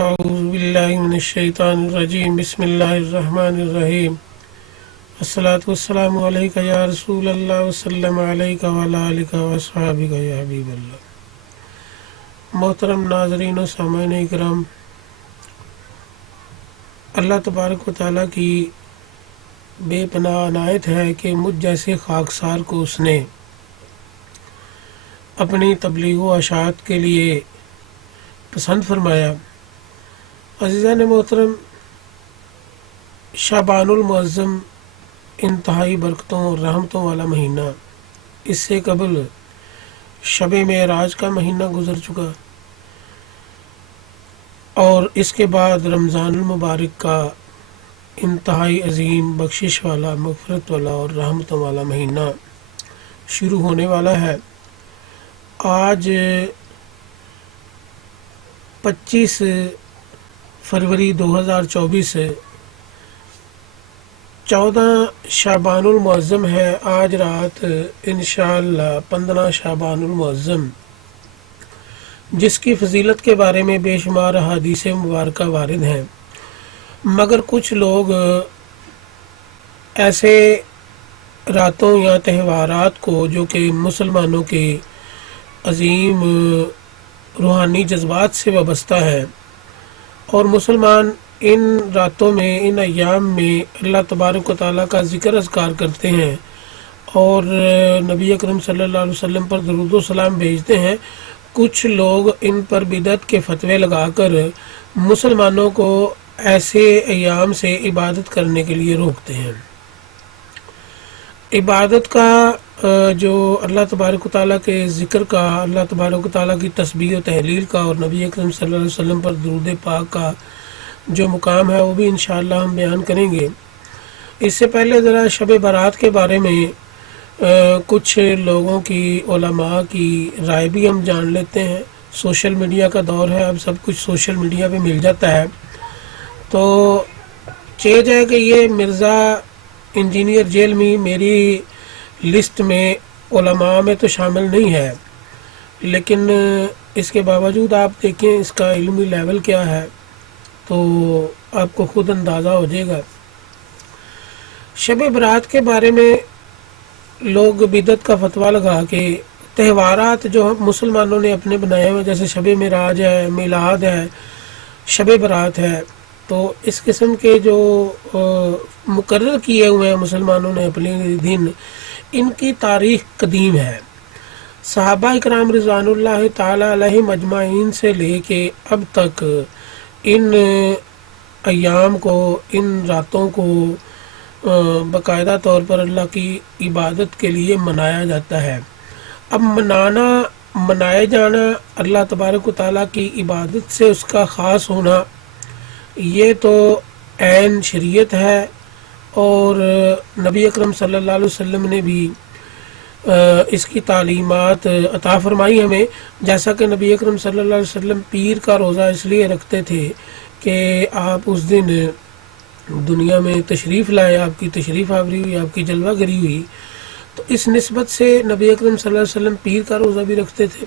اعوذ باللہ من الشیطان الرجیم بسم اللہ الرحمن الرحیم الصلاۃ والسلام علیکہ یا رسول اللہ وسلم علیکہ وعلی آلکہ واصحابکہ یا حبیب اللہ۔ محترم ناظرین و سامعین اکرام، اللہ تبارک و تعالیٰ کی بے پناہ عنایت ہے کہ مجھ جیسے خاکسار کو اس نے اپنی تبلیغ و اشاعت کے لیے پسند فرمایا۔ عزیزان محترم، شعبان المعظم انتہائی برکتوں اور رحمتوں والا مہینہ، اس سے قبل شب معراج کا مہینہ گزر چکا اور اس کے بعد رمضان المبارک کا انتہائی عظیم بخشش والا، مغفرت والا اور رحمتوں والا مہینہ شروع ہونے والا ہے۔ آج 25 فروری 2024 14 شعبان المعظم ہے۔ آج رات انشاءاللہ 15 شعبان المعظم، جس کی فضیلت کے بارے میں بے شمار احادیث مبارکہ وارد ہیں، مگر کچھ لوگ ایسے راتوں یا تہوارات کو جو کہ مسلمانوں کے عظیم روحانی جذبات سے وابستہ ہے، اور مسلمان ان راتوں میں، ان ایام میں اللہ تبارک و تعالیٰ کا ذکر اذکار کرتے ہیں اور نبی اکرم صلی اللہ علیہ وسلم پر درود و سلام بھیجتے ہیں، کچھ لوگ ان پر بدعت کے فتوے لگا کر مسلمانوں کو ایسے ایام سے عبادت کرنے کے لیے روکتے ہیں۔ عبادت کا جو اللہ تبارک و تعالیٰ کے ذکر کا، اللہ تبارک و تعالیٰ کی تسبیح و تحلیل کا اور نبی اکرم صلی اللہ علیہ وسلم پر درود پاک کا جو مقام ہے، وہ بھی انشاءاللہ ہم بیان کریں گے۔ اس سے پہلے ذرا شب برات کے بارے میں کچھ لوگوں کی، علماء کی رائے بھی ہم جان لیتے ہیں۔ سوشل میڈیا کا دور ہے، اب سب کچھ سوشل میڈیا پہ مل جاتا ہے، تو چیز ہے کہ یہ مرزا انجینئر جیلمی میری لسٹ میں علماء میں تو شامل نہیں ہے، لیکن اس کے باوجود آپ دیکھیں اس کا علمی لیول کیا ہے تو آپ کو خود اندازہ ہو جائے گا۔ شب برات کے بارے میں لوگ بدعت کا فتویٰ لگا کے تہوارات جو مسلمانوں نے اپنے بنائے ہوئے، جیسے شب معراج ہے، میلاد ہے، شب برات ہے، تو اس قسم کے جو مقرر کیے ہوئے ہیں مسلمانوں نے اپنے دن، ان کی تاریخ قدیم ہے۔ صحابہ اکرام رضوان اللہ تعالی علیہم اجمعین سے لے کے اب تک ان ایام کو، ان راتوں کو باقاعدہ طور پر اللہ کی عبادت کے لیے منایا جاتا ہے۔ اب منائے جانا، اللہ تبارک و تعالیٰ کی عبادت سے اس کا خاص ہونا، یہ تو عین شریعت ہے، اور نبی اکرم صلی اللہ علیہ وسلم نے بھی اس کی تعلیمات عطا فرمائی ہمیں۔ جیسا کہ نبی اکرم صلی اللہ علیہ وسلم پیر کا روزہ اس لیے رکھتے تھے کہ آپ اس دن دنیا میں تشریف لائے، آپ کی تشریف آوری ہوئی، آپ کی جلوہ گری ہوئی، تو اس نسبت سے نبی اکرم صلی اللہ علیہ وسلم پیر کا روزہ بھی رکھتے تھے۔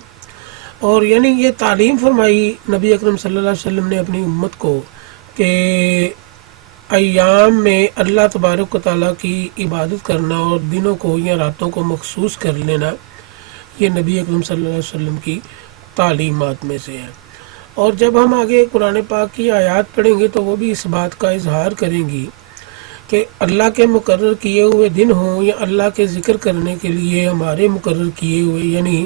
اور یعنی یہ تعلیم فرمائی نبی اکرم صلی اللہ علیہ وسلم نے اپنی امت کو کہ ایام میں اللہ تبارک و تعالیٰ کی عبادت کرنا اور دنوں کو یا راتوں کو مخصوص کر لینا، یہ نبی اکرم صلی اللہ علیہ وسلم کی تعلیمات میں سے ہے۔ اور جب ہم آگے قرآن پاک کی آیات پڑھیں گے تو وہ بھی اس بات کا اظہار کریں گی کہ اللہ کے مقرر کیے ہوئے دن ہوں یا اللہ کے ذکر کرنے کے لیے ہمارے مقرر کیے ہوئے، یعنی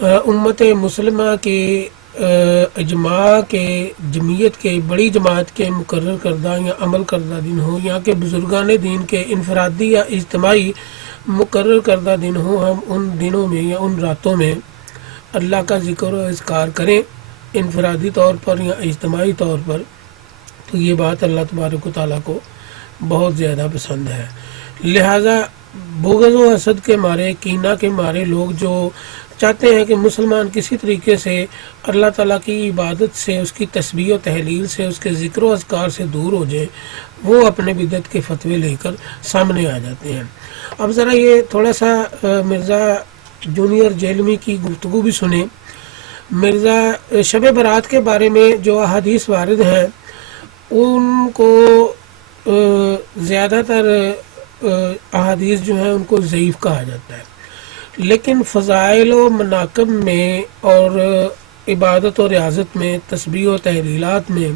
امت مسلمہ کے اجماع کے، جمعیت کے، بڑی جماعت کے مقرر کردہ یا عمل کردہ دن ہوں، یا کہ بزرگان دین کے انفرادی یا اجتماعی مقرر کردہ دن ہوں، ہم ان دنوں میں یا ان راتوں میں اللہ کا ذکر و اذکار کریں، انفرادی طور پر یا اجتماعی طور پر، تو یہ بات اللہ تبارک و تعالیٰ کو بہت زیادہ پسند ہے۔ لہٰذا بغض و حسد کے مارے، کینہ کے مارے لوگ جو چاہتے ہیں کہ مسلمان کسی طریقے سے اللہ تعالیٰ کی عبادت سے، اس کی تسبیح و تحلیل سے، اس کے ذکر و اذکار سے دور ہو جائیں، وہ اپنے بدعت کے فتوے لے کر سامنے آ جاتے ہیں۔ اب ذرا یہ تھوڑا سا مرزا جونیئر جیلمی کی گفتگو بھی سنیں۔ مرزا شب برات کے بارے میں جو احادیث وارد ہیں ان کو زیادہ تر احادیث جو ہیں ان کو ضعیف کہا جاتا ہے، لیکن فضائل و مناقب میں اور عبادت و ریاضت میں، تسبیح و تحلیلات میں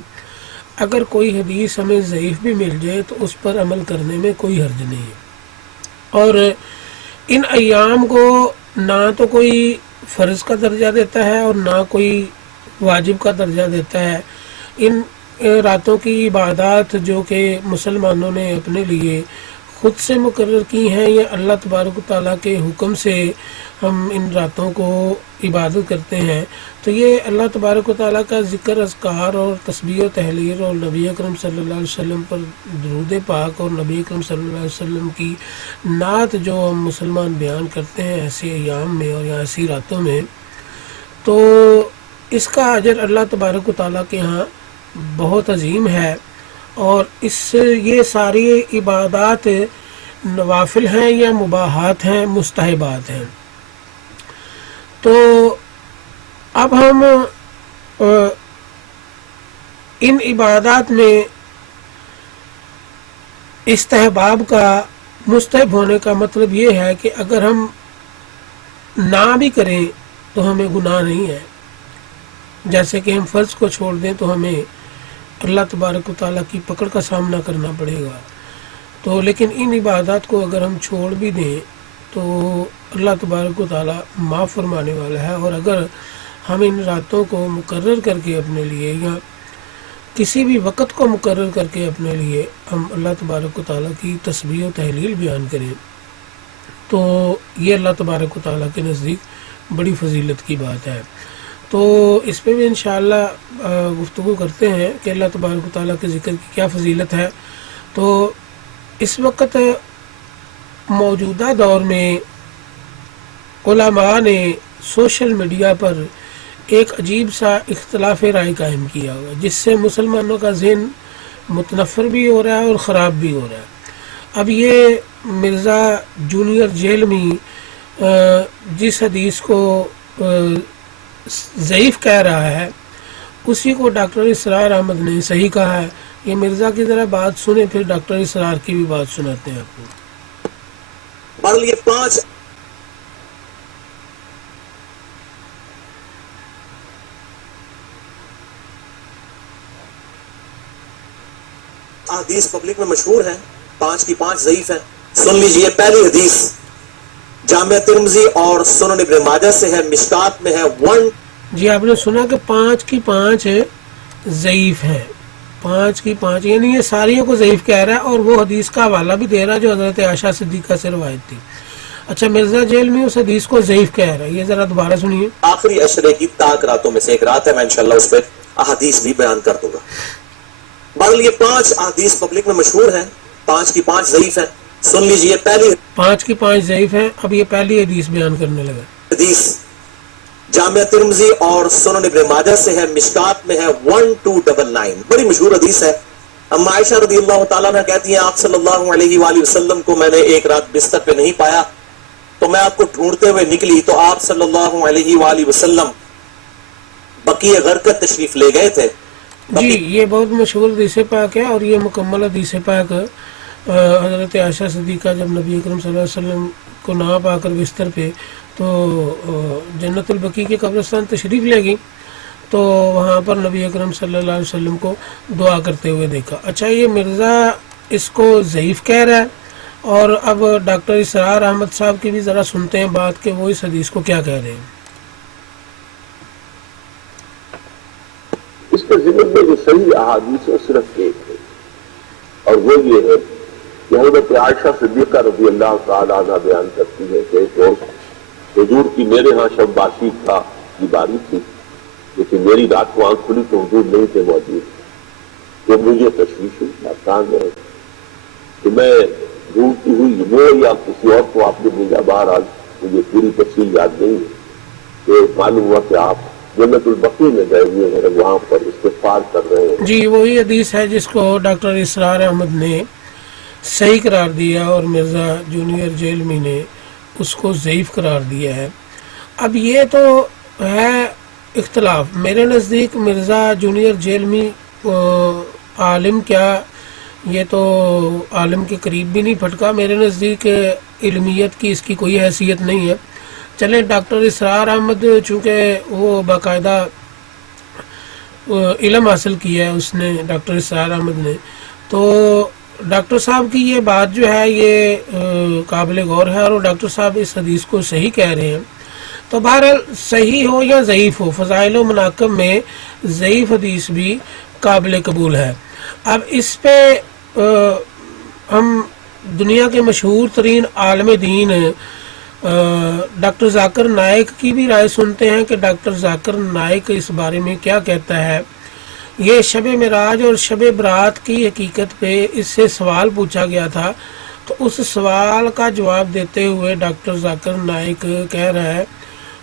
اگر کوئی حدیث ہمیں ضعیف بھی مل جائے تو اس پر عمل کرنے میں کوئی حرج نہیں ہے۔ اور ان ایام کو نہ تو کوئی فرض کا درجہ دیتا ہے اور نہ کوئی واجب کا درجہ دیتا ہے۔ ان راتوں کی عبادات جو کہ مسلمانوں نے اپنے لیے خود سے مقرر کی ہیں یا اللہ تبارک و تعالیٰ کے حکم سے ہم ان راتوں کو عبادت کرتے ہیں، تو یہ اللہ تبارک و تعالیٰ کا ذکر، اذکار اور تسبیح و تحلیل اور نبی اکرم صلی اللہ علیہ وسلم پر درود پاک اور نبی اکرم صلی اللہ علیہ وسلم کی نعت جو ہم مسلمان بیان کرتے ہیں ایسے ایام میں اور یا ایسی راتوں میں، تو اس کا اجر اللہ تبارک و تعالیٰ کے ہاں بہت عظیم ہے۔ اور اس سے یہ ساری عبادات نوافل ہیں یا مباحات ہیں، مستحبات ہیں۔ تو اب ہم ان عبادات میں استحباب کا، مستحب ہونے کا مطلب یہ ہے کہ اگر ہم نہ بھی کریں تو ہمیں گناہ نہیں ہے، جیسے کہ ہم فرض کو چھوڑ دیں تو ہمیں اللہ تبارک و تعالیٰ کی پکڑ کا سامنا کرنا پڑے گا، تو لیکن ان عبادات کو اگر ہم چھوڑ بھی دیں تو اللہ تبارک و تعالیٰ معاف فرمانے والا ہے۔ اور اگر ہم ان راتوں کو مقرر کر کے اپنے لیے یا کسی بھی وقت کو مقرر کر کے اپنے لیے ہم اللہ تبارک و تعالیٰ کی تسبیح و تحلیل بیان کریں تو یہ اللہ تبارک و تعالیٰ کے نزدیک بڑی فضیلت کی بات ہے۔ تو اس پہ بھی انشاءاللہ گفتگو کرتے ہیں کہ اللہ تبارک و تعالیٰ کے ذکر کی کیا فضیلت ہے۔ تو اس وقت موجودہ دور میں علماء نے سوشل میڈیا پر ایک عجیب سا اختلاف رائے قائم کیا ہوا، جس سے مسلمانوں کا ذہن متنفر بھی ہو رہا ہے اور خراب بھی ہو رہا ہے۔ اب یہ مرزا جونیئر جیلمی جس حدیث کو ضعیف کہہ رہا ہے اسی کو ڈاکٹر اسرار احمد نے صحیح کہا ہے۔ یہ مرزا کی ذرا بات سنیں، پھر ڈاکٹر اسرار کی بھی بات سناتے ہیں آپ کو۔ ہمارے لیے 5 احادیث پبلک میں مشہور ہیں، 5 کی 5 ضعیف ہیں۔ سن لیجئے، پہلی حدیث جامع ترمذی اور سنن ابن ماجہ سے ہے، مشکات میں ہے 1۔ جی آپ نے سنا کہ 5 کی 5 ضعیف ہیں، 5 کی 5 یعنی یہ ساریوں کو ضعیف کہہ رہا ہے، اور وہ حدیث کا حوالہ بھی دے رہا ہے جو حضرت عائشہ صدیقہ سے روایت تھی۔ اچھا، مرزا جیلمی اس حدیث کو ضعیف کہہ رہا ہے، یہ ذرا دوبارہ سنیے۔ آخری عشرے کی تاک راتوں میں سے ایک رات ہے، میں انشاءاللہ اس پہ احادیث بھی بیان کر دوں گا۔ بہرحال یہ 5 احادیث پبلک میں مشہور ہیں، 5 کی 5 ضعیف ہیں۔ سن لیجئے، پہلی 5 کی 5 ضعیف ہیں۔ اب یہ پہلی حدیث بیان کرنے لگا۔ حدیث جامع ترمذی اور سنن ابن ماجہ سے ہے، مشکات میں ہے 1299، بڑی مشہور حدیث ہے۔ اما عائشہ رضی اللہ تعالیٰ عنہ کہتی ہیں آپ صلی اللہ علیہ وآلہ وسلم کو میں نے ایک رات بستر پہ نہیں پایا تو میں آپ کو ڈھونڈتے ہوئے نکلی تو آپ صلی اللہ علیہ وآلہ وسلم بقیع غرقد تشریف لے گئے تھے۔ جی یہ بہت مشہور حدیث پاک ہے، اور یہ مکمل حدیث پاک حضرت عائشہ صدیقہ جب نبی اکرم صلی اللہ علیہ وسلم کو نہ پا کر بستر پہ تو جنت البقیع کے قبرستان تشریف لے گئی تو وہاں پر نبی اکرم صلی اللہ علیہ وسلم کو دعا کرتے ہوئے دیکھا۔ اچھا، یہ مرزا اس کو ضعیف کہہ رہا ہے، اور اب ڈاکٹر اسرار احمد صاحب کی بھی ذرا سنتے ہیں بات کہ وہ اس حدیث کو کیا کہہ رہے ہیں۔ اس کے ذمن میں جو صحیح احادیث ہے صرف ایک ہے، اور وہ یہ ہے کہ حضرت عائشہ صدیقہ رضی اللہ تعالیٰ عنہ بیان کرتی ہے کہ ایک اور حضور کی میرے ہاں شب باسیت تھا کی باری تھی، لیکن میری رات کو آنکھ کھلی تو حضور نہیں تھے موجود، تو مجھے تشویش ہوئی، آسان ہے کہ میں ڈھونڈتی ہوئی وہ یا کسی اور کو آپ نے بھیجا، بہرحال مجھے پوری تفصیل یاد نہیں ہے کہ معلوم ہوا کہ آپ جنت البقیع میں گئے ہوئے ہیں، وہاں پر استغفار کر رہے ہیں۔ جی وہی حدیث ہے جس کو ڈاکٹر اسرار احمد نے صحیح قرار دیا اور مرزا جونیئر جیلمی نے اس کو ضعیف قرار دیا ہے۔ اب یہ تو ہے اختلاف میرے نزدیک مرزا جونیئر جیلمی عالم کیا، یہ تو عالم کے قریب بھی نہیں پھٹکا، میرے نزدیک علمیت کی اس کی کوئی حیثیت نہیں ہے۔ چلیں ڈاکٹر اسرار احمد، چونکہ وہ باقاعدہ علم حاصل کیا ہے اس نے، ڈاکٹر اسرار احمد نے، تو ڈاکٹر صاحب کی یہ بات جو ہے یہ قابل غور ہے، اور ڈاکٹر صاحب اس حدیث کو صحیح کہہ رہے ہیں۔ تو بہرحال صحیح ہو یا ضعیف ہو، فضائل و مناقب میں ضعیف حدیث بھی قابل قبول ہے۔ اب اس پہ ہم دنیا کے مشہور ترین عالم دین ڈاکٹر ذاکر نائک کی بھی رائے سنتے ہیں کہ ڈاکٹر ذاکر نائک اس بارے میں کیا کہتا ہے۔ یہ شب معراج اور شب برات کی حقیقت پہ اس سے سوال پوچھا گیا تھا، تو اس سوال کا جواب دیتے ہوئے ڈاکٹر ذاکر نائک کہہ رہا ہے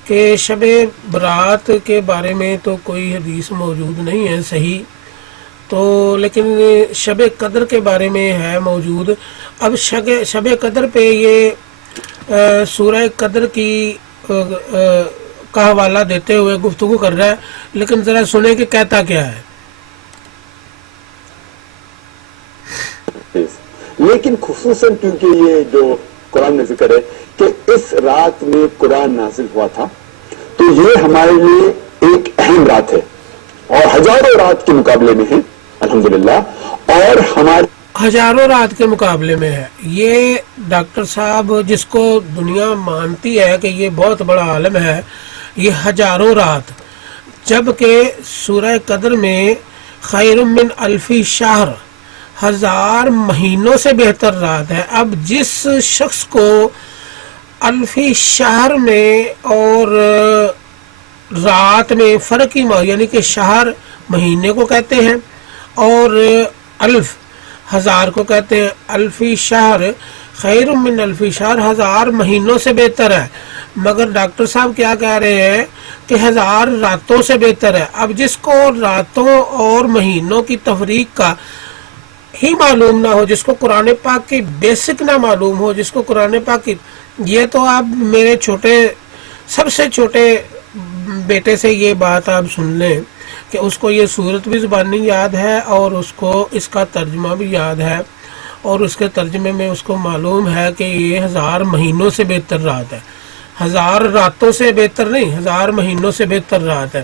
کہ شب برات کے بارے میں تو کوئی حدیث موجود نہیں ہے صحیح، تو لیکن شب قدر کے بارے میں ہے موجود۔ اب شب قدر پہ یہ سورہ قدر کی کا حوالہ دیتے ہوئے گفتگو کر رہا ہے، لیکن ذرا سنیں کہ کہتا کیا ہے۔ لیکن خصوصاً کیونکہ یہ جو قرآن میں ذکر ہے کہ اس رات میں قرآن نازل ہوا تھا، تو یہ ہمارے لیے ایک اہم رات ہے اور ہزاروں رات کے مقابلے میں ہے الحمدللہ، اور ہمارے ہزاروں رات کے مقابلے میں ہے۔ یہ ڈاکٹر صاحب جس کو دنیا مانتی ہے کہ یہ بہت بڑا عالم ہے، یہ ہزاروں رات، جبکہ سورہ قدر میں خیر من الف شہر، 1000 مہینوں سے بہتر رات ہے۔ اب جس شخص کو الف شہر میں اور رات میں فرق ہی یعنی کہ شہر مہینے کو کہتے ہیں اور الف 1000 کو کہتے ہیں، الف شہر خیر من الف شہر 1000 مہینوں سے بہتر ہے، مگر ڈاکٹر صاحب کیا کہہ رہے ہیں کہ 1000 راتوں سے بہتر ہے۔ اب جس کو راتوں اور مہینوں کی تفریق کا ہی معلوم نہ ہو، جس کو قرآن پاک کی بیسک نہ معلوم ہو، جس کو قرآن پاک کی، یہ تو آپ میرے سب سے چھوٹے بیٹے سے یہ بات آپ سن لیں کہ اس کو یہ صورت بھی زبانی یاد ہے اور اس کو اس کا ترجمہ بھی یاد ہے، اور اس کے ترجمے میں اس کو معلوم ہے کہ یہ 1000 مہینوں سے بہتر رات ہے، 1000 راتوں سے بہتر نہیں، 1000 مہینوں سے بہتر رات ہے۔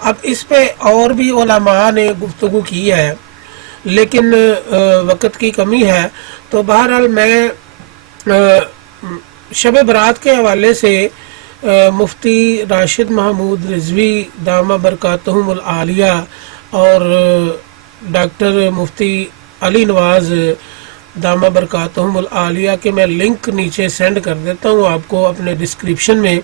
اب اس پہ اور بھی علماء نے گفتگو کی ہے، لیکن وقت کی کمی ہے، تو بہرحال میں شب برات کے حوالے سے مفتی راشد محمود رضوی دامہ برکاتہم العالیہ اور ڈاکٹر مفتی علی نواز دامہ برکاتہم العالیہ کے میں لنک نیچے سینڈ کر دیتا ہوں آپ کو اپنے ڈسکرپشن میں،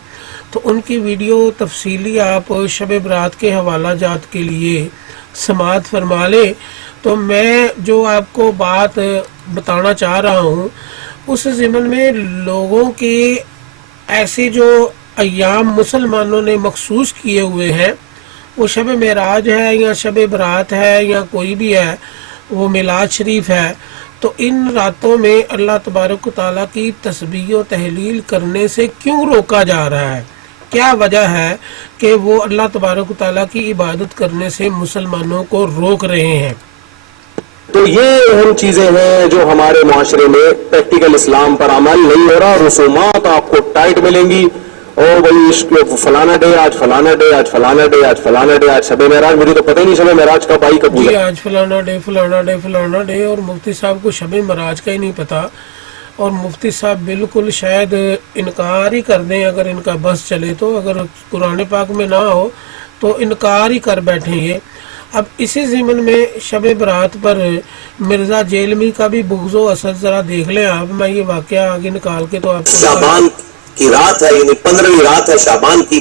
تو ان کی ویڈیو تفصیلی آپ شب برات کے حوالہ جات کے لیے سماعت فرما لیں۔ تو میں جو آپ کو بات بتانا چاہ رہا ہوں اس ضمن میں لوگوں کے ایسے جو ایام مسلمانوں نے مخصوص کیے ہوئے ہیں، وہ شب معراج ہے یا شب برات ہے یا کوئی بھی ہے، وہ میلاد شریف ہے، تو ان راتوں میں اللہ تبارک و تعالیٰ کی تسبیح و تحلیل کرنے سے کیوں روکا جا رہا ہے؟ کیا وجہ ہے کہ وہ اللہ تبارک و تعالیٰ کی عبادت کرنے سے مسلمانوں کو روک رہے ہیں؟ تو یہ اہم چیزیں ہیں جو ہمارے معاشرے میں پریکٹیکل اسلام پر عمل نہیں ہو رہا۔ رسومات آپ کو ٹائٹ ملیں گی، اور بھائی فلانا ڈے، آج فلانا ڈے، آج فلانا ڈے، آج فلانا ڈے، آج شب معراج، مجھے تو پتہ ہی نہیں شب معراج کب آئی کب جی آج فلانا ڈے فلانا ڈے فلانا ڈے، اور مفتی صاحب کو شب معراج کا ہی نہیں پتہ، اور مفتی صاحب بالکل شاید انکار ہی کر دیں اگر ان کا بس چلے تو، اگر قرآن پاک میں نہ ہو تو انکار ہی کر بیٹھیں یہ۔ اب اسی ضمن میں شب برات پر مرزا جیلمی کا بھی بغض و حسد ذرا دیکھ لیں آپ، میں یہ واقعہ آگے نکال کے تو آپ کو شعبان کی رات ہے، یعنی 15ویں رات ہے شعبان کی،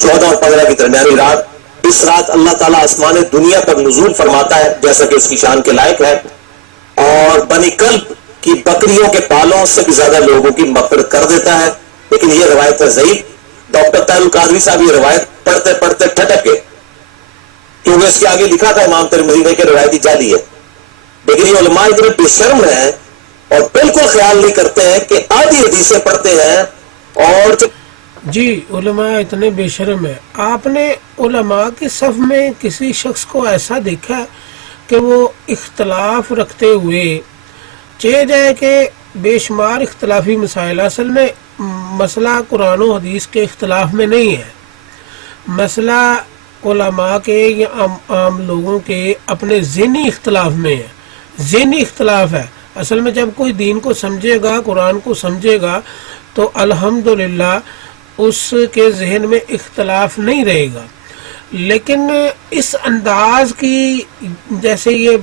14 اور 15 کی درمیانی رات۔ اس رات اللہ تعالیٰ آسمان دنیا پر نزول فرماتا ہے جیسا کہ اس کی شان کے لائق ہے، اور بنی کلب کی بکریوں کے پالوں سے بھی زیادہ لوگوں کی مغفرت کر دیتا ہے۔ لیکن یہ روایت ہے ضعیف۔ ڈاکٹر طاہر القادری صاحب یہ روایت پڑھتے پڑھتے ٹھٹک گئے، کیونکہ اس کے آگے لکھا تھا امام ترمذی نے کہ روایتی جعلی ہے۔ لیکن یہ علماء اتنے بے شرم ہیں اور بالکل خیال نہیں کرتے ہیں کہ آدھی حدیثیں پڑھتے ہیں اور جی علماء اتنے بے شرم ہے. آپ نے علماء کی صف میں کسی شخص کو ایسا دیکھا ہے کہ وہ اختلاف رکھتے ہوئے چہ جائے کہ بے شمار اختلافی مسائل، اصل میں مسئلہ قرآن و حدیث کے اختلاف میں نہیں ہے، مسئلہ علماء کے یا عام لوگوں کے اپنے ذہنی اختلاف میں ہے. ذہنی اختلاف ہے. اصل میں جب کوئی دین کو سمجھے گا، قرآن کو سمجھے گا، تو الحمدللہ اس کے ذہن میں اختلاف نہیں رہے گا. لیکن اس انداز کی جیسے یہ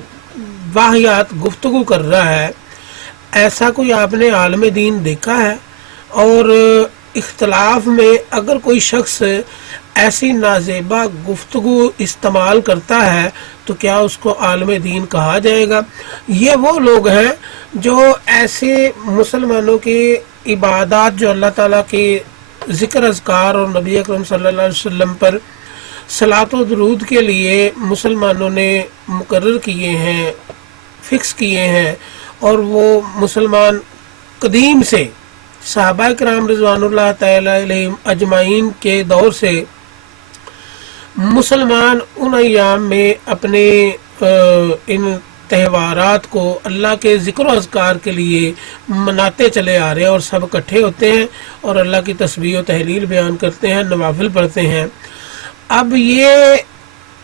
واہیات گفتگو کر رہا ہے، ایسا کوئی آپ نے عالم دین دیکھا ہے؟ اور اختلاف میں اگر کوئی شخص ایسی نازیبا گفتگو استعمال کرتا ہے تو کیا اس کو عالم دین کہا جائے گا؟ یہ وہ لوگ ہیں جو ایسے مسلمانوں کی عبادات جو اللہ تعالیٰ کے ذکر اذکار اور نبی اکرم صلی اللہ علیہ وسلم پر صلاۃ و درود کے لیے مسلمانوں نے مقرر کیے ہیں، فکس کیے ہیں، اور وہ مسلمان قدیم سے صحابہ کرام رضوان اللہ تعالی علیہم اجمعین کے دور سے مسلمان ان ایام میں اپنے ان تہوارات کو اللہ کے ذکر و اذکار کے لیے مناتے چلے آ رہے ہیں، اور سب اکٹھے ہوتے ہیں اور اللہ کی تسبیح و تحلیل بیان کرتے ہیں، نوافل پڑھتے ہیں. اب یہ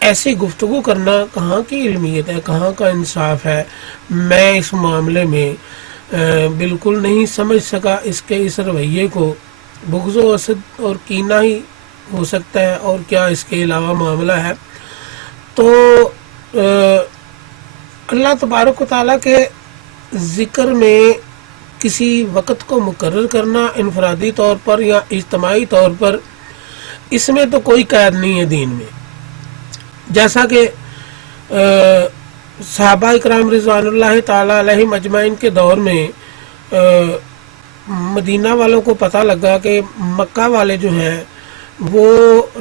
ایسی گفتگو کرنا کہاں کی علمیت ہے، کہاں کا انصاف ہے؟ میں اس معاملے میں بالکل نہیں سمجھ سکا. اس کے اس رویے کو بغض و حسد اور کینہ ہی ہو سکتا ہے، اور کیا اس کے علاوہ معاملہ ہے. تو اللہ تبارک و تعالیٰ کے ذکر میں کسی وقت کو مقرر کرنا انفرادی طور پر یا اجتماعی طور پر، اس میں تو کوئی قید نہیں ہے دین میں. جیسا کہ صحابہ اکرام رضوان اللہ تعالیٰ علیہم اجمعین کے دور میں مدینہ والوں کو پتہ لگا کہ مکہ والے جو ہیں وہ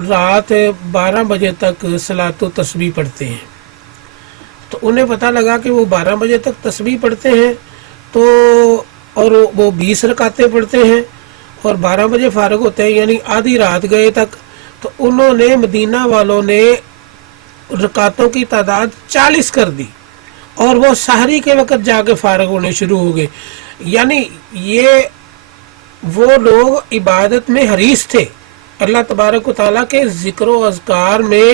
رات 12 بجے تک صلاۃ و تسبیح پڑھتے ہیں. تو انہیں پتہ لگا کہ وہ 12 بجے تک تسبیح پڑھتے ہیں تو اور وہ 20 رکعتیں پڑھتے ہیں اور 12 بجے فارغ ہوتے ہیں، یعنی آدھی رات گئے تک. تو انہوں نے مدینہ والوں نے رکعتوں کی تعداد 40 کر دی اور وہ سحری کے وقت جا کے فارغ ہونے شروع ہو گئے. یعنی یہ وہ لوگ عبادت میں حریص تھے، اللہ تبارک و تعالیٰ کے ذکر و اذکار میں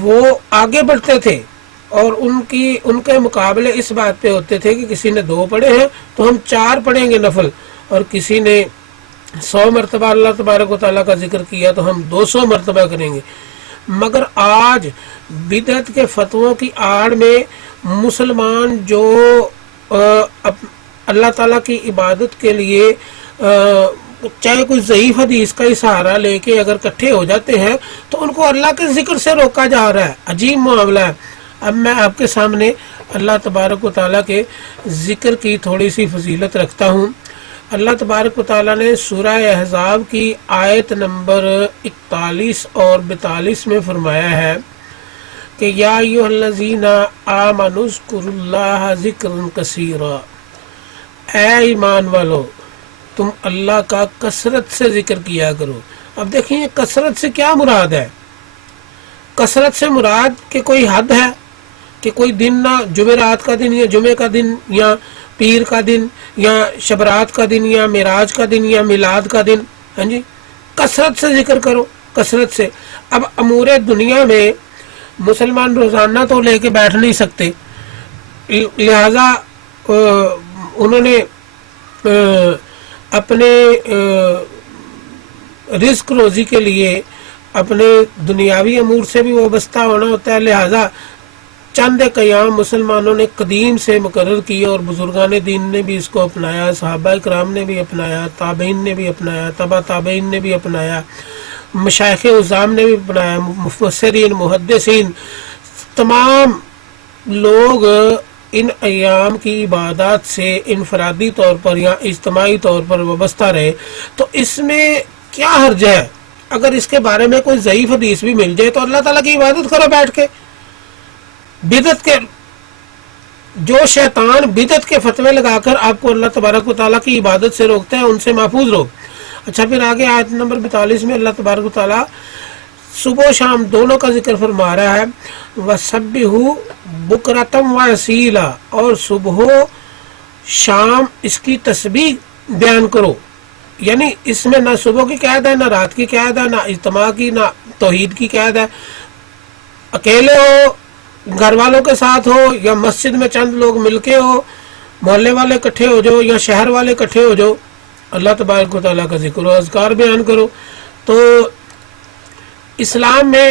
وہ آگے بڑھتے تھے، اور ان کے مقابلے اس بات پہ ہوتے تھے کہ کسی نے 2 پڑھے ہیں تو ہم 4 پڑھیں گے نفل، اور کسی نے 100 مرتبہ اللہ تبارک و تعالیٰ کا ذکر کیا تو ہم 200 مرتبہ کریں گے. مگر آج بدعت کے فتووں کی آڑ میں مسلمان جو اللہ تعالیٰ کی عبادت کے لیے چاہے کوئی ضعیف حدیث کا ہی سہارا لے کے اگر اکٹھے ہو جاتے ہیں تو ان کو اللہ کے ذکر سے روکا جا رہا ہے. عجیب معاملہ ہے. اب میں آپ کے سامنے اللہ تبارک و تعالیٰ کے ذکر کی تھوڑی سی فضیلت رکھتا ہوں. اللہ تبارک و تعالیٰ نے سورہ احزاب کی آیت نمبر 41 اور 42 میں فرمایا ہے کہ یا ایھا الذین آمنوا اذکروا اللہ ذکرا کثیرا، اے ایمان والو تم اللہ کا کثرت سے ذکر کیا کرو. اب دیکھیں یہ کثرت سے کیا مراد ہے؟ کثرت سے مراد کہ کوئی حد ہے کہ کوئی دن نہ جمعرات کا دن یا جمعے کا دن یا پیر کا دن یا شبرات کا دن یا معراج کا دن یا میلاد کا دن. ہاں جی، کثرت سے ذکر کرو، کثرت سے. اب امور دنیا میں مسلمان روزانہ تو لے کے بیٹھ نہیں سکتے، لہذا انہوں نے اپنے رزق روزی کے لیے اپنے دنیاوی امور سے بھی وابستہ ہونا ہوتا ہے. لہذا چند قیام مسلمانوں نے قدیم سے مقرر کیے اور بزرگان دین نے بھی اس کو اپنایا، صحابہ کرام نے بھی اپنایا، تابعین نے بھی اپنایا، تبع تابعین نے بھی اپنایا، مشائخ عظام نے بھی اپنایا، مفسرین، محدثین، تمام لوگ ان ایام کی عبادات سے انفرادی طور پر یا اجتماعی طور پر وابستہ رہے. تو اس میں کیا حرج ہے؟ اگر اس کے بارے میں کوئی ضعیف حدیث بھی مل جائے تو اللہ تعالیٰ کی عبادت کرو بیٹھ کے. بدعت کے جو شیطان بدعت کے فتوے لگا کر آپ کو اللہ تبارک و تعالیٰ کی عبادت سے روکتے ہیں ان سے محفوظ رہو. اچھا پھر آگے آیت نمبر 42 میں اللہ تبارک و تعالیٰ صبح و شام دونوں کا ذکر فرما رہا ہے، وَسَبِّحُوا بُكْرَةً وَأَصِيلًا، اور صبح و شام اس کی تسبیح بیان کرو. یعنی اس میں نہ صبح کی قید ہے، نہ رات کی قید ہے، نہ اجتماع کی، نہ توحید کی قید ہے. اکیلے ہو، گھر والوں کے ساتھ ہو، یا مسجد میں چند لوگ مل کے ہو، محلے والے اکٹھے ہو جاؤ یا شہر والے اکٹھے ہو جاؤ، اللہ تبارک و تعالیٰ کا ذکر و اذکار بیان کرو. تو اسلام میں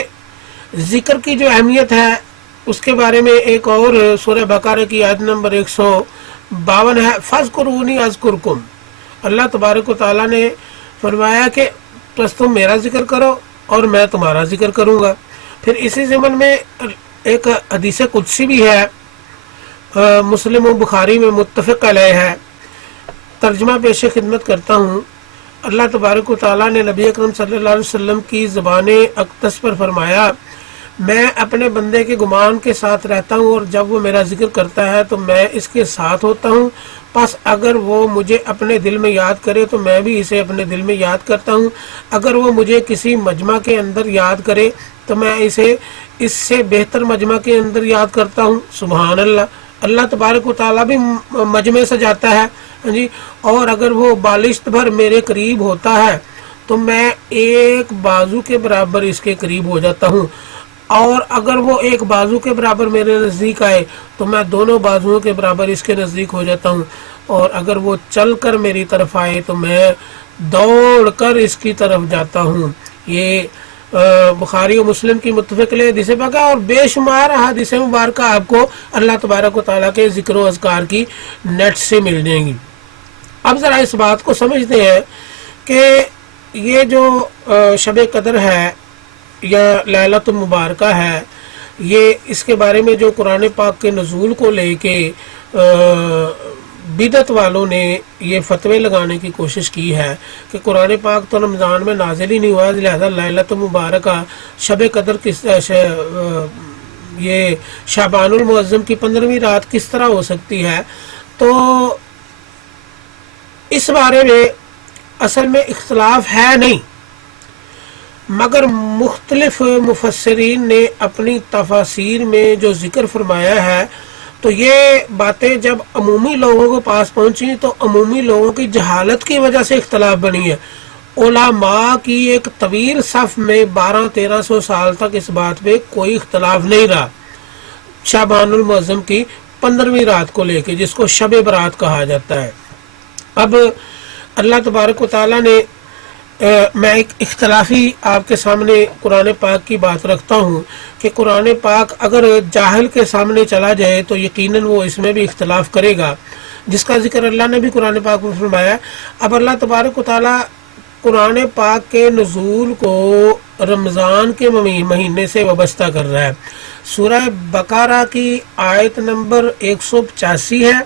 ذکر کی جو اہمیت ہے اس کے بارے میں ایک اور سورہ بقرہ کی آیت نمبر 152 ہے، فَاذْكُرُونِي أَذْكُرْكُمْ. اللہ تبارک و تعالیٰ نے فرمایا کہ بس تم میرا ذکر کرو اور میں تمہارا ذکر کروں گا. پھر اسی ضمن میں ایک حدیث قدسی بھی ہے، مسلم و بخاری میں متفق علیہ ہے. ترجمہ پیش خدمت کرتا ہوں. اللہ تبارک و تعالیٰ نے نبی اکرم صلی اللہ علیہ وسلم کی زبان اقدس پر فرمایا، میں اپنے بندے کے گمان کے ساتھ رہتا ہوں، اور جب وہ میرا ذکر کرتا ہے تو میں اس کے ساتھ ہوتا ہوں. پس اگر وہ مجھے اپنے دل میں یاد کرے تو میں بھی اسے اپنے دل میں یاد کرتا ہوں. اگر وہ مجھے کسی مجمع کے اندر یاد کرے تو میں اسے اس سے بہتر مجمع کے اندر یاد کرتا ہوں. سبحان اللہ. اللہ تبارک و تعالیٰ بھی مجمع سجاتا ہے جی. اور اگر وہ بالشت بھر میرے قریب ہوتا ہے تو میں ایک بازو کے برابر اس کے قریب ہو جاتا ہوں، اور اگر وہ ایک بازو کے برابر میرے نزدیک آئے تو میں دونوں بازوؤں کے برابر اس کے نزدیک ہو جاتا ہوں، اور اگر وہ چل کر میری طرف آئے تو میں دوڑ کر اس کی طرف جاتا ہوں. یہ بخاری و مسلم کی متفق علیہ حدیث پاک ہے، اور بے شمار احادیث مبارکہ آپ کو اللہ تبارک و تعالیٰ کے ذکر و اذکار کی نیٹ سے مل جائیں گی. اب ذرا اس بات کو سمجھتے ہیں کہ یہ جو شب قدر ہے یا لیلۃ المبارکہ ہے، یہ اس کے بارے میں جو قرآن پاک کے نزول کو لے کے بدعت والوں نے یہ فتوے لگانے کی کوشش کی ہے کہ قرآن پاک تو رمضان میں نازل ہی نہیں ہوا، لہذا لیلۃ المبارکہ شب قدر یہ شعبان المعظم کی 15ویں رات کس طرح ہو سکتی ہے. تو اس بارے میں اصل میں اختلاف ہے نہیں، مگر مختلف مفسرین نے اپنی تفاسیر میں جو ذکر فرمایا ہے تو یہ باتیں جب عمومی لوگوں کے پاس پہنچی تو عمومی لوگوں کی جہالت کی وجہ سے اختلاف بنی ہے. علماء کی ایک طویل صف میں 1200-1300 سال تک اس بات پہ کوئی اختلاف نہیں رہا شعبان المعظم کی 15ویں رات کو لے کے، جس کو شب برات کہا جاتا ہے. اب اللہ تبارک و تعالیٰ نے میں ایک اختلافی آپ کے سامنے قرآن پاک کی بات رکھتا ہوں کہ قرآن پاک اگر جاہل کے سامنے چلا جائے تو یقیناً وہ اس میں بھی اختلاف کرے گا، جس کا ذکر اللہ نے بھی قرآن پاک میں فرمایا. اب اللہ تبارک و تعالیٰ قرآن پاک کے نزول کو رمضان کے مہینے سے وابستہ کر رہا ہے. سورہ بقرہ کی آیت نمبر 185 ہے.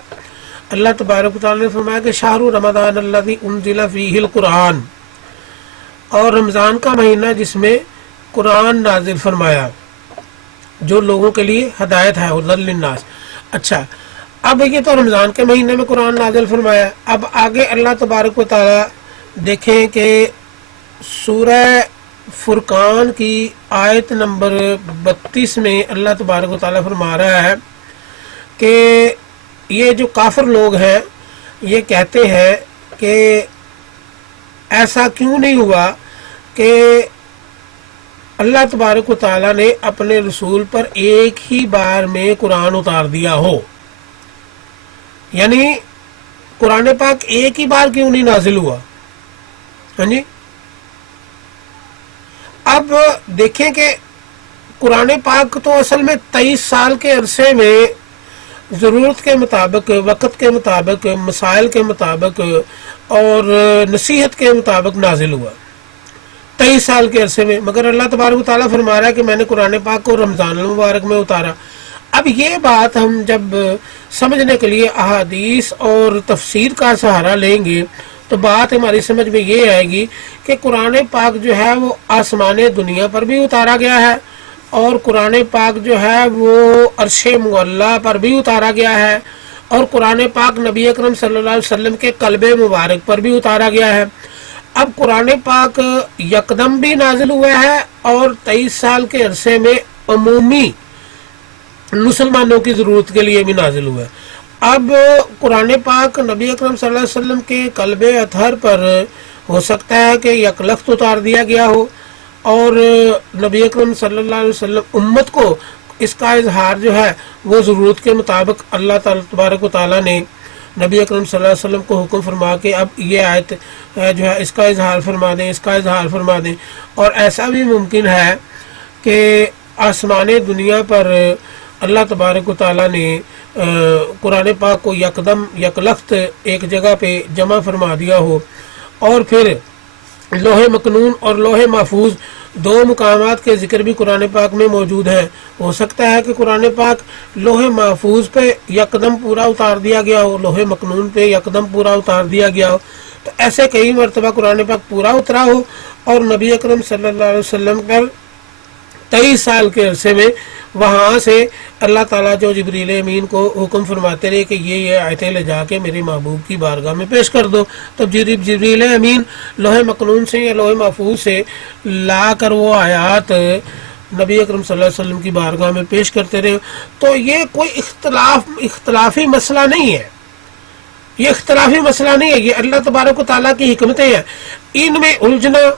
اللہ تبارک و تعالیٰ نے فرمایا کہ شہر رمضان الذی انزل فیہ القرآن، اور رمضان کا مہینہ جس میں قرآن نازل فرمایا جو لوگوں کے لیے ہدایت ہے، ہدی للناس. اچھا اب یہ تو رمضان کے مہینے میں قرآن نازل فرمایا. اب آگے اللہ تبارک و تعالیٰ دیکھیں کہ سورہ فرقان کی آیت نمبر 32 میں اللہ تبارک و تعالیٰ فرما رہا ہے کہ یہ جو کافر لوگ ہیں یہ کہتے ہیں کہ ایسا کیوں نہیں ہوا کہ اللہ تبارک و تعالیٰ نے اپنے رسول پر ایک ہی بار میں قرآن اتار دیا ہو، یعنی قرآن پاک ایک ہی بار کیوں نہیں نازل ہوا. ہاں جی. اب دیکھیں کہ قرآن پاک تو اصل میں 23 سال کے عرصے میں ضرورت کے مطابق، وقت کے مطابق، مسائل کے مطابق اور نصیحت کے مطابق نازل ہوا 23 سال کے عرصے میں. مگر اللہ تبارک و تعالیٰ فرما رہا ہے کہ میں نے قرآن پاک کو رمضان المبارک میں اتارا. اب یہ بات ہم جب سمجھنے کے لیے احادیث اور تفسیر کا سہارا لیں گے تو بات ہماری سمجھ میں یہ آئے گی کہ قرآن پاک جو ہے وہ آسمان دنیا پر بھی اتارا گیا ہے، اور قرآن پاک جو ہے وہ عرش معلیٰ پر بھی اتارا گیا ہے، اور قرآن پاک نبی اکرم صلی اللہ علیہ وسلم کے قلب مبارک پر بھی اتارا گیا ہے. اب قرآن پاک یکدم بھی نازل ہوا ہے اور 23 سال کے عرصے میں عمومی مسلمانوں کی ضرورت کے لیے بھی نازل ہوا ہے۔ اب قرآن پاک نبی اکرم صلی اللہ علیہ وسلم کے قلب اطہر پر ہو سکتا ہے کہ یک لخت اتار دیا گیا ہو، اور نبی اکرم صلی اللہ علیہ وسلم امت کو اس کا اظہار جو ہے وہ ضرورت کے مطابق اللہ تعالیٰ تبارک و تعالیٰ نے نبی اکرم صلی اللہ علیہ وسلم کو حکم فرما کے اب یہ آیت جو ہے اس کا اظہار فرما دیں، اس کا اظہار فرما دیں۔ اور ایسا بھی ممکن ہے کہ آسمان دنیا پر اللہ تبارک و تعالیٰ نے قرآن پاک کو یکدم یک لخت ایک جگہ پہ جمع فرما دیا ہو، اور پھر لوح مکنون اور لوح محفوظ دو مقامات کے ذکر بھی قرآن پاک میں موجود ہیں۔ ہو سکتا ہے کہ قرآن پاک لوح محفوظ پہ یکدم پورا اتار دیا گیا ہو، لوح مکنون پہ یکدم پورا اتار دیا گیا ہو، تو ایسے کئی مرتبہ قرآن پاک پورا اترا ہو، اور نبی اکرم صلی اللہ علیہ وسلم پر 23 سال کے عرصے میں وہاں سے اللہ تعالیٰ جو جبریل امین کو حکم فرماتے رہے کہ یہ آیتیں لے جا کے میرے محبوب کی بارگاہ میں پیش کر دو، تو جبریل امین لوح مکنون سے یا لوح محفوظ سے لا کر وہ آیات نبی اکرم صلی اللہ علیہ وسلم کی بارگاہ میں پیش کرتے رہے۔ تو یہ کوئی اختلافی مسئلہ نہیں ہے، یہ اختلافی مسئلہ نہیں ہے، یہ اللہ تبارک و تعالیٰ کی حکمتیں ہیں۔ ان میں الجھنا،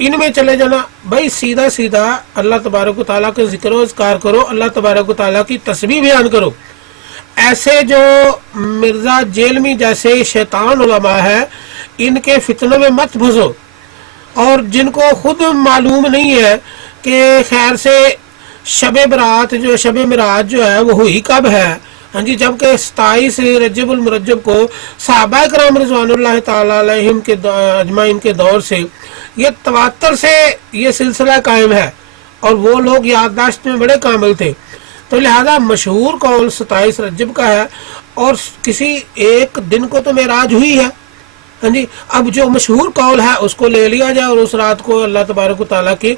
ان میں چلے جانا، بھائی سیدھا سیدھا اللہ تبارک و تعالیٰ کے ذکر و اذکار کرو، اللہ تبارک و تعالیٰ کی تسبیح بیان کرو۔ ایسے جو مرزا جیلمی جیسے شیطان علماء ہے، ان کے فتنوں میں مت پھنسو، اور جن کو خود معلوم نہیں ہے کہ خیر سے شب برات جو شب معراج جو ہے وہ ہوئی کب ہے، ہاں جی، جبکہ 27 رجب المرجب کو صحابہ کرام رضوان اللہ تعالی علیہم کے اجمعین کے دور سے یہ تواتر سے یہ سلسلہ قائم ہے، اور وہ لوگ یادداشت میں بڑے کامل تھے، تو لہذا مشہور قول 27 رجب کا ہے، اور کسی ایک دن کو تو معراج ہوئی ہے، ہاں جی۔ اب جو مشہور قول ہے اس کو لے لیا جائے اور اس رات کو اللہ تبارک و تعالیٰ کے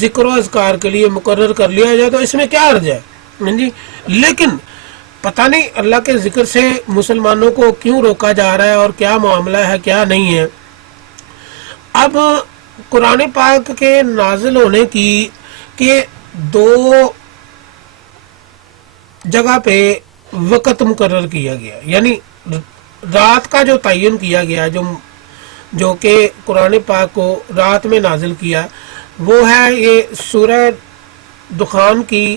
ذکر و اذکار کے لیے مقرر کر لیا جائے، تو اس میں کیا عرض ہے، ہاں جی۔ لیکن پتہ نہیں اللہ کے ذکر سے مسلمانوں کو کیوں روکا جا رہا ہے، اور کیا معاملہ ہے کیا نہیں ہے۔ اب قرآن پاک کے نازل ہونے کی کہ دو جگہ پہ وقت مقرر کیا گیا، یعنی رات کا جو تعین کیا گیا، جو کہ قرآن پاک کو رات میں نازل کیا، وہ ہے یہ سورہ دخان کی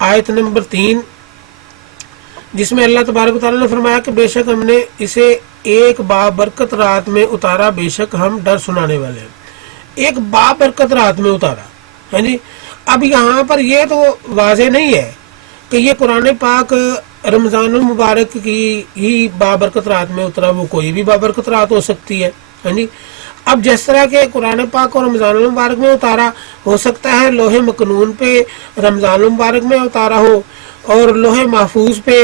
آیت نمبر 3، جس میں اللہ تبارک و تعالیٰ نے فرمایا کہ بے شک ہم نے اسے ایک بابرکت رات میں اتارا، بے شک ہم ڈر سنانے والے ہیں۔ ایک بابرکت رات میں اتارا، ہاں جی۔ اب یہاں پر یہ تو واضح نہیں ہے کہ یہ قرآن پاک رمضان المبارک کی ہی بابرکت رات میں اترا، وہ کوئی بھی بابرکت رات ہو سکتی ہے، ہاں جی۔ اب جس طرح کے قرآن پاک اور رمضان المبارک میں اتارا، ہو سکتا ہے لوح مکنون پہ رمضان المبارک میں اتارا ہو، اور لوح محفوظ پہ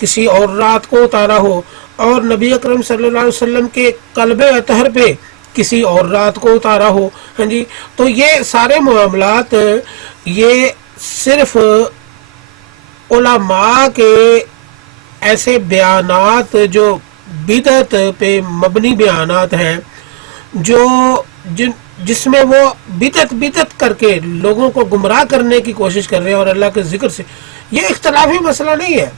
کسی اور رات کو اتارا ہو، اور نبی اکرم صلی اللہ علیہ وسلم کے قلب اطہر پہ کسی اور رات کو اتارا ہو، ہاں جی۔ تو یہ سارے معاملات یہ صرف علماء کے ایسے بیانات جو بدعت پہ مبنی بیانات ہیں، جس میں وہ بدعت کر کے لوگوں کو گمراہ کرنے کی کوشش کر رہے ہیں، اور اللہ کے ذکر سے یہ اختلافی مسئلہ نہیں ہے۔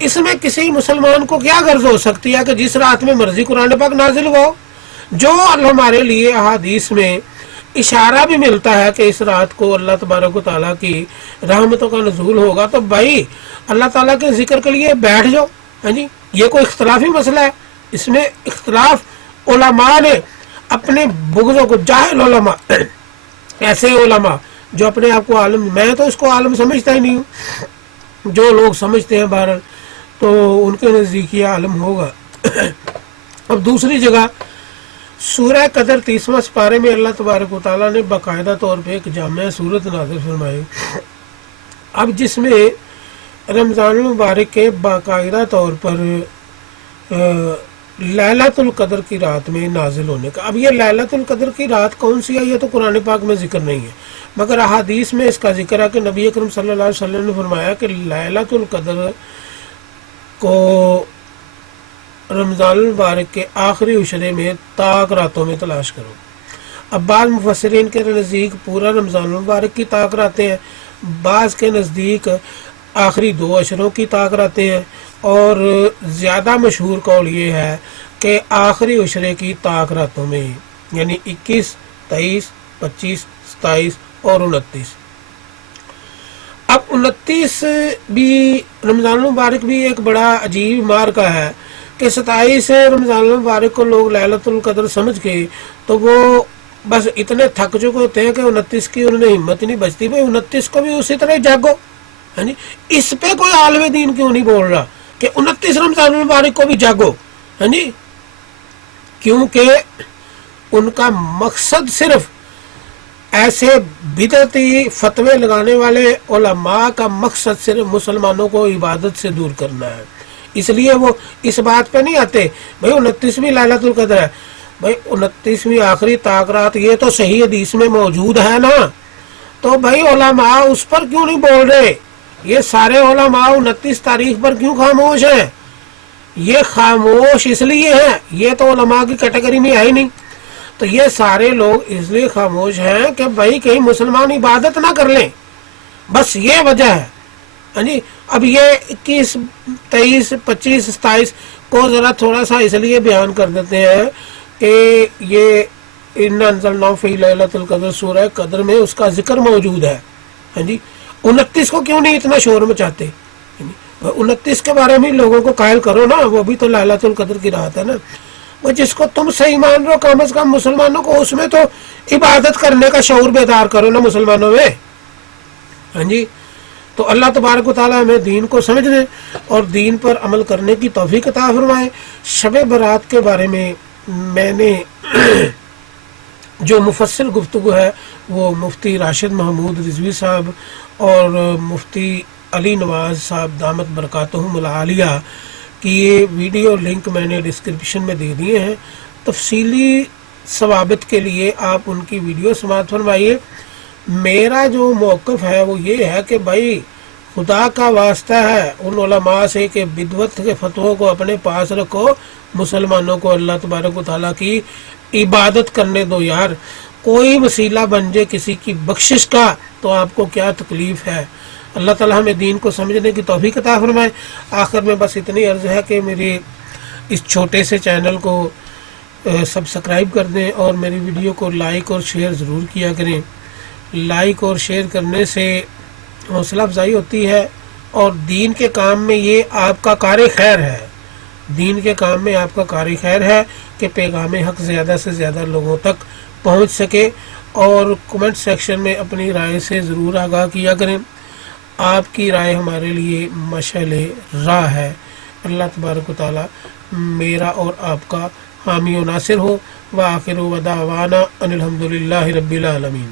اس میں کسی مسلمان کو کیا غرض ہو سکتی ہے کہ جس رات میں مرضی قرآن پاک نازل ہو، جو ہمارے لیے احادیث میں اشارہ بھی ملتا ہے کہ اس رات کو اللہ تبارک و تعالیٰ کی رحمتوں کا نزول ہوگا، تو بھائی اللہ تعالیٰ کے ذکر کے لیے بیٹھ جاؤ، ہاں جی۔ یہ کوئی اختلافی مسئلہ ہے؟ اس میں اختلاف علماء نے اپنے بغضوں کو، جاہل علماء، ایسے علماء جو اپنے آپ کو عالم، میں تو اس کو عالم سمجھتا ہی نہیں ہوں، جو لوگ سمجھتے ہیں بہرحال تو ان کے نزدیک یہ عالم ہوگا۔ اب دوسری جگہ سورہ قدر 30واں سپارے میں اللہ تبارک و تعالیٰ نے باقاعدہ طور پہ ایک جامع سورت نازل فرمائی، اب جس میں رمضان المبارک کے باقاعدہ طور پر لیلۃ القدر کی رات میں نازل ہونے کا۔ اب یہ لیلۃ القدر کی رات کون سی ہے یہ تو قرآن پاک میں ذکر نہیں ہے، مگر احادیث میں اس کا ذکر ہے کہ نبی اکرم صلی اللہ علیہ وسلم نے فرمایا کہ لیلۃ القدر کو رمضان المبارک کے آخری عشرے میں طاق راتوں میں تلاش کرو۔ اب بعض مفسرین کے نزدیک پورا رمضان المبارک کی طاق راتیں ہیں، بعض کے نزدیک آخری 2 عشروں کی طاق راتیں ہیں، اور زیادہ مشہور قول یہ ہے کہ آخری عشرے کی طاق راتوں میں، یعنی 21، 23، 25، 27 اور 29۔ اب 29 بھی رمضان المبارک بھی ایک بڑا عجیب مارکہ ہے کہ 27 رمضان المبارک کو لوگ لیلۃ القدر سمجھ کے تو وہ بس اتنے تھک چکے ہوتے ہیں کہ 29 کی انہیں ہمت نہیں بچتی، بھائی 29 کو بھی اسی طرح جاگو، ہاں جی، اس پہ کوئی عالم دین کیوں نہیں بول رہا کہ 29 رمضان المبارک کو بھی جاگو، ہاں جی، کیونکہ ان کا مقصد صرف ایسے بدعتی فتوے لگانے والے علماء کا مقصد صرف مسلمانوں کو عبادت سے دور کرنا ہے، اس لیے وہ اس بات پہ نہیں آتے بھائی 29ویں لیلۃ القدر ہے، بھائی 29ویں آخری طاق رات یہ تو صحیح حدیث میں موجود ہے نا، تو بھائی علماء اس پر کیوں نہیں بول رہے؟ یہ سارے علماء 29 تاریخ پر کیوں خاموش ہیں؟ یہ خاموش اس لیے ہیں، یہ تو علماء کی کیٹیگری میں آئی نہیں، تو یہ سارے لوگ اس لیے خاموش ہیں کہ بھائی کہیں مسلمان عبادت نہ کر لیں، بس یہ وجہ ہے، ہاں جی۔ اب یہ 21، 23، 25، 27 کو ذرا تھوڑا سا اس لیے بیان کر دیتے ہیں کہ یہ اِنَّا أَنزَلْنَاهُ فِي لَيْلَةِ الْقَدْرِ سورہ قدر میں اس کا ذکر موجود ہے، ہاں جی۔ 29 کو کیوں نہیں اتنا شور مچاتے؟ 29 کے بارے میں لوگوں کو قائل کرو نا، وہ بھی تو لیلۃ القدر کی رات ہے نا، وہ جس کو تم صحیح مان رہو، کم از کم مسلمانوں کو اس میں تو عبادت کرنے کا شعور بیدار کرو نا مسلمانوں میں، ہاں جی۔ تو اللہ تبارک و تعالیٰ ہمیں دین کو سمجھنے اور دین پر عمل کرنے کی توفیق عطا فرمائے۔ شب برات کے بارے میں میں نے جو مفصل گفتگو ہے وہ مفتی راشد محمود رضوی صاحب اور مفتی علی نواز صاحب دامت برکاتہم العالیہ کی یہ ویڈیو لنک میں نے ڈسکرپشن میں دے دیے ہیں، تفصیلی ثوابت کے لیے آپ ان کی ویڈیو سماعت فرمائیے۔ میرا جو موقف ہے وہ یہ ہے کہ بھائی خدا کا واسطہ ہے ان علماء سے کہ بدعت کے فتووں کو اپنے پاس رکھو، مسلمانوں کو اللہ تبارک و تعالیٰ کی عبادت کرنے دو یار، کوئی وسیلہ بن جائے کسی کی بخشش کا تو آپ کو کیا تکلیف ہے۔ اللہ تعالیٰ ہمیں دین کو سمجھنے کی توفیق عطا فرمائے۔ آخر میں بس اتنی عرض ہے کہ میری اس چھوٹے سے چینل کو سبسکرائب کر دیں اور میری ویڈیو کو لائک اور شیئر ضرور کیا کریں۔ لائک اور شیئر کرنے سے حوصلہ افزائی ہوتی ہے اور دین کے کام میں یہ آپ کا کار خیر ہے، دین کے کام میں آپ کا کار خیر ہے کہ پیغام حق زیادہ سے زیادہ لوگوں تک پہنچ سکے، اور کمنٹ سیکشن میں اپنی رائے سے ضرور آگاہ کیا کریں۔ آپ کی رائے ہمارے لیے مشعل راہ ہے۔ اللہ تبارک و تعالیٰ میرا اور آپ کا حامی و ناصر ہو۔ وآخر دعوانا ان الحمد للہ رب العالمین۔